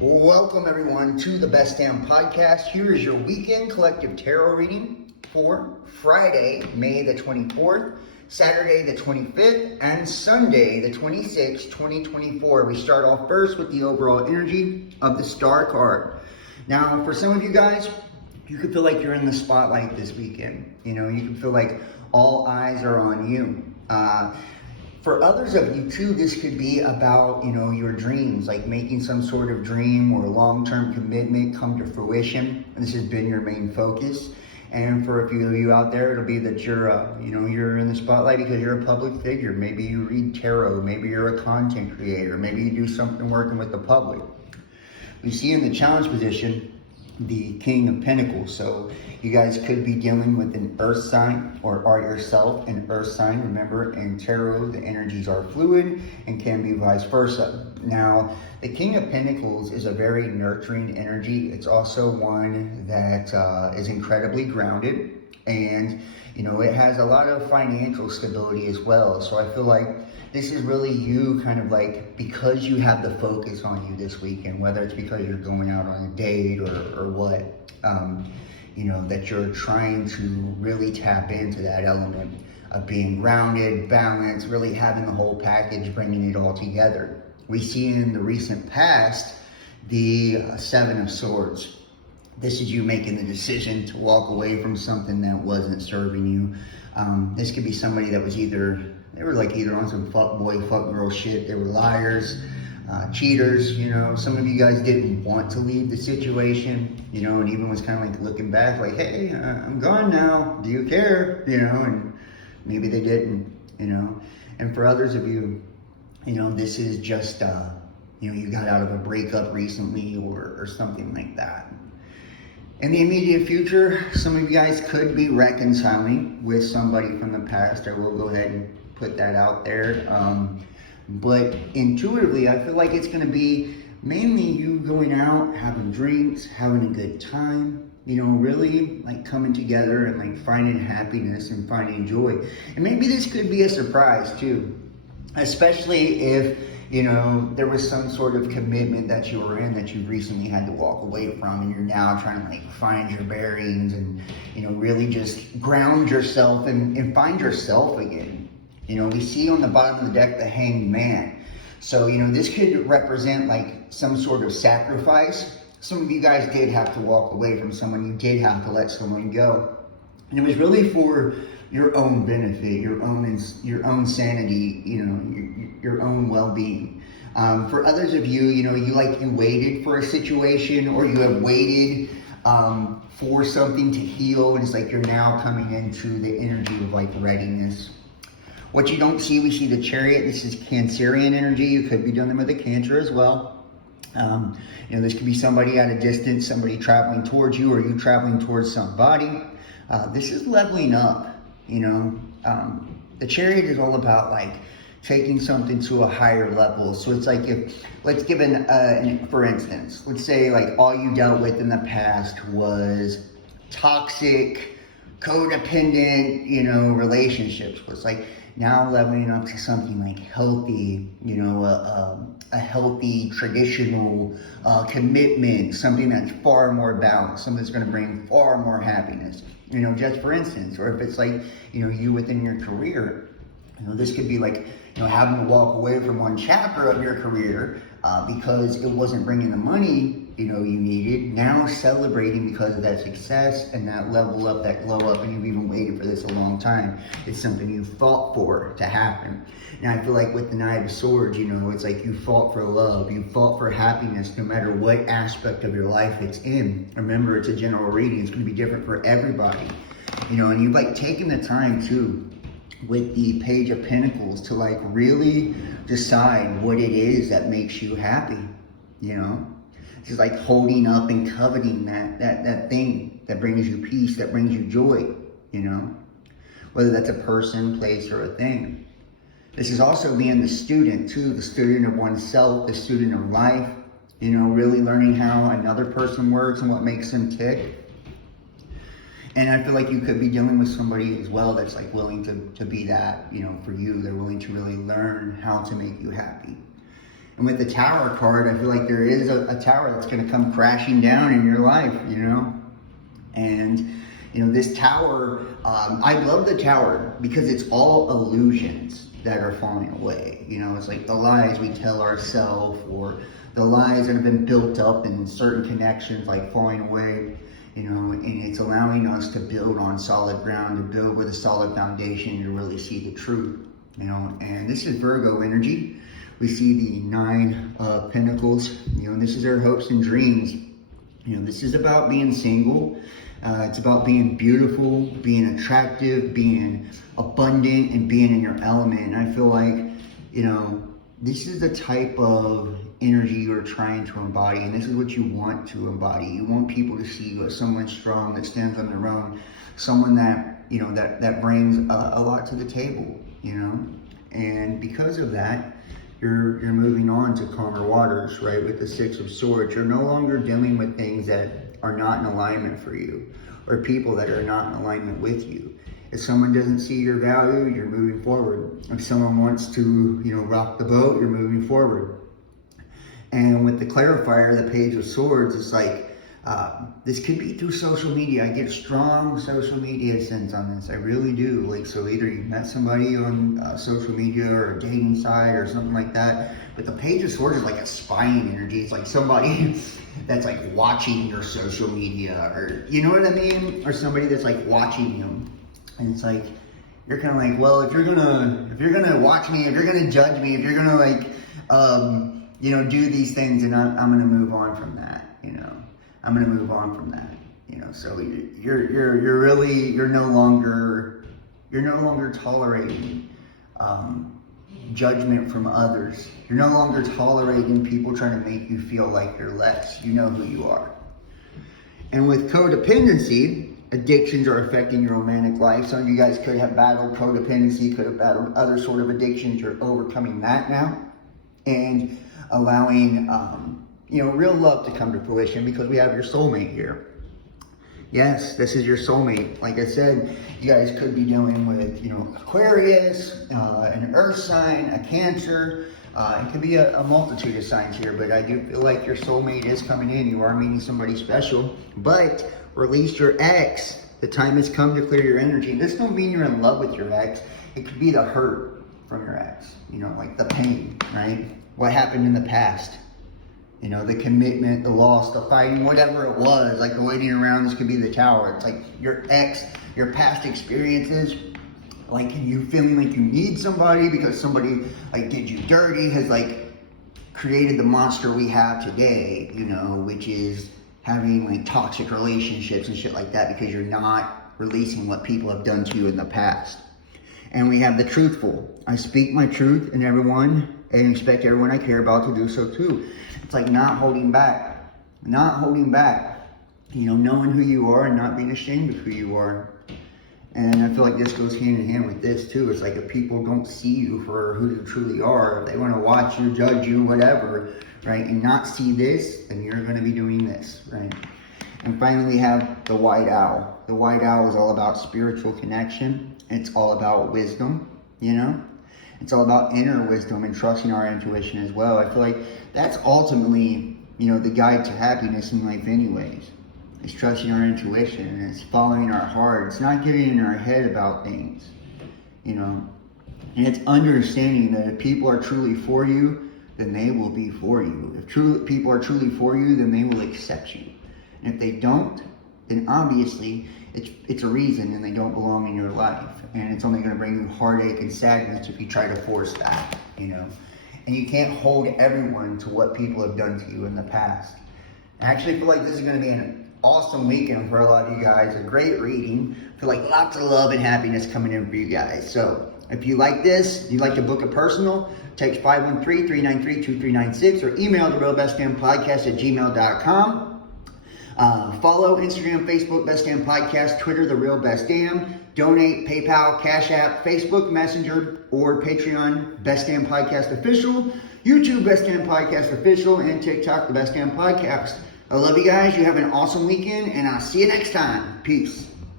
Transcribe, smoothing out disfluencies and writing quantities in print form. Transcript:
Welcome everyone to the Best Damn Podcast. Here is your weekend collective tarot reading for Friday, May the 24th, Saturday the 25th, and Sunday the 26th, 2024. We start off first with the overall energy of the Star card. Now, for some of you guys, you could feel like you're in the spotlight this weekend. You can feel like all eyes are on you. For others of you too, this could be about, your dreams, like making some sort of dream or long-term commitment come to fruition. And this has been your main focus. And for a few of you out there, it'll be that you're in the spotlight because you're a public figure. Maybe you read tarot, maybe you're a content creator, maybe you do something working with the public. We see in the challenge position, the King of Pentacles. So you guys could be dealing with an earth sign or are yourself an earth sign. Remember, in tarot, the energies are fluid and can be vice versa. Now, the King of Pentacles is a very nurturing energy. It's also one that is incredibly grounded, and it has a lot of financial stability as well. So I feel like this is really you kind of like, because you have the focus on you this weekend, whether it's because you're going out on a date or what, that you're trying to really tap into that element of being grounded, balanced, really having the whole package, bringing it all together. We see in the recent past, the Seven of Swords. This is you making the decision to walk away from something that wasn't serving you. This could be somebody that was either on some fuck boy, fuck girl shit. They were liars, cheaters. Some of you guys didn't want to leave the situation, and even was kind of like looking back like, hey, I'm gone now. Do you care? And maybe they didn't, And for others of you, this is just, you got out of a breakup recently or something like that. In the immediate future, some of you guys could be reconciling with somebody from the past. I will go ahead and put that out there. But intuitively, I feel like it's going to be mainly you going out, having drinks, having a good time, really like coming together and like finding happiness and finding joy. And maybe this could be a surprise too, especially if there was some sort of commitment that you were in that you recently had to walk away from, and you're now trying to like find your bearings and, really just ground yourself and find yourself again. We see on the bottom of the deck, the Hanged Man. So, this could represent like some sort of sacrifice. Some of you guys did have to walk away from someone. You did have to let someone go. And it was really for your own benefit, your own sanity, your own well-being. For others of you, you waited for a situation, or you have waited for something to heal, and it's like you're now coming into the energy of like readiness. What you don't see, we see the Chariot. This is Cancerian energy. You could be dealing with a Cancer as well. This could be somebody at a distance, somebody traveling towards you, or you traveling towards somebody. This is leveling up. The Chariot is all about like taking something to a higher level. So it's like, let's give for instance, let's say like all you dealt with in the past was toxic, codependent, relationships. Was like now leveling up to something like healthy, a healthy traditional commitment, something that's far more balanced, something that's going to bring far more happiness. Just for instance, or if it's like, you within your career, this could be like, having to walk away from one chapter of your career because it wasn't bringing the money, you needed. Now celebrating because of that success and that level up, that glow up, and you've even waited for this a long time. It's something you fought for to happen. And I feel like with the Knight of Swords, it's like you fought for love, you fought for happiness, no matter what aspect of your life it's in. Remember, it's a general reading. It's going to be different for everybody. And you've like taken the time too, with the Page of Pentacles, to like really decide what it is that makes you happy. Just like holding up and coveting that thing that brings you peace, that brings you joy, whether that's a person, place, or a thing. This is also being the student too, the student of oneself, the student of life, really learning how another person works and what makes them tick. And I feel like you could be dealing with somebody as well that's like willing to be that, for you. They're willing to really learn how to make you happy. And with the Tower card, I feel like there is a tower that's going to come crashing down in your life, you know? And, you know, this Tower, I love the Tower because it's all illusions that are falling away. You know, it's like the lies we tell ourselves, or the lies that have been built up in certain connections, like falling away, you know, and it's allowing us to build on solid ground, to build with a solid foundation, to really see the truth, you know. And this is Virgo energy. We see the 9 of Pentacles, you know, and this is their hopes and dreams. You know, this is about being single. It's about being beautiful, being attractive, being abundant, and being in your element. And I feel like, you know, this is the type of energy you're trying to embody, and this is what you want to embody. You want people to see you as someone strong that stands on their own, someone that, you know, that brings a lot to the table, you know. And because of that, you're moving on to calmer waters, right? With the 6 of Swords, you're no longer dealing with things that are not in alignment for you, or people that are not in alignment with you. If someone doesn't see your value, you're moving forward. If someone wants to, you know, rock the boat, you're moving forward. And with the clarifier, the Page of Swords, it's like, this could be through social media. I get strong social media sense on this. I really do. Like, so either you met somebody on social media or a dating site or something like that. But the Page of Swords is like a spying energy. It's like somebody that's like watching your social media, or, you know what I mean? Or somebody that's like watching you. And it's like, you're kind of like, well, if you're gonna watch me, if you're gonna judge me, if you're gonna like, you know, do these things, and I'm gonna move on from that, you know. I'm gonna move on from that, you know. So you're no longer tolerating judgment from others. You're no longer tolerating people trying to make you feel like you're less. You know who you are. And with codependency, addictions are affecting your romantic life. Some of you guys could have battled codependency, could have battled other sort of addictions. You're overcoming that now, and allowing you know, real love to come to fruition, because we have your soulmate here. Yes, this is your soulmate. Like I said, you guys could be dealing with, you know, Aquarius, an earth sign, a Cancer. It could be a multitude of signs here, but I do feel like your soulmate is coming in. You are meeting somebody special, but release your ex. The time has come to clear your energy. This don't mean you're in love with your ex. It could be the hurt from your ex, you know, like the pain, right? What happened in the past. You know, the commitment, the loss, the fighting, whatever it was, like the waiting around. This could be the Tower. It's like your ex, your past experiences, like you feeling like you need somebody because somebody like did you dirty, has like created the monster we have today, you know, which is having like toxic relationships and shit like that, because you're not releasing what people have done to you in the past. And we have the Truthful. I speak my truth in everyone and expect everyone I care about to do so too. It's like not holding back, you know, knowing who you are and not being ashamed of who you are. And I feel like this goes hand in hand with this too. It's like if people don't see you for who you truly are, if they want to watch you, judge you, whatever, right, and not see this, then you're going to be doing this, right? And finally, we have the White Owl. The White Owl is all about spiritual connection. It's all about wisdom, you know? It's all about inner wisdom and trusting our intuition as well. I feel like that's ultimately, you know, the guide to happiness in life anyways. It's trusting our intuition, and it's following our heart. It's not getting in our head about things, you know? And it's understanding that if people are truly for you, then they will be for you. If people are truly for you, then they will accept you. And if they don't, then obviously it's a reason, and they don't belong in your life. And it's only going to bring you heartache and sadness if you try to force that, you know. And you can't hold everyone to what people have done to you in the past. I actually feel like this is going to be an awesome weekend for a lot of you guys. A great reading. I feel like lots of love and happiness coming in for you guys. So if you like this, you'd like to book a personal, text 513-393-2396 or email therealbestdampodcast@gmail.com. Follow Instagram, Facebook, Best Damn Podcast, Twitter, The Real Best Damn. Donate, PayPal, Cash App, Facebook Messenger, or Patreon, Best Damn Podcast Official. YouTube, Best Damn Podcast Official, and TikTok, The Best Damn Podcast. I love you guys. You have an awesome weekend, and I'll see you next time. Peace.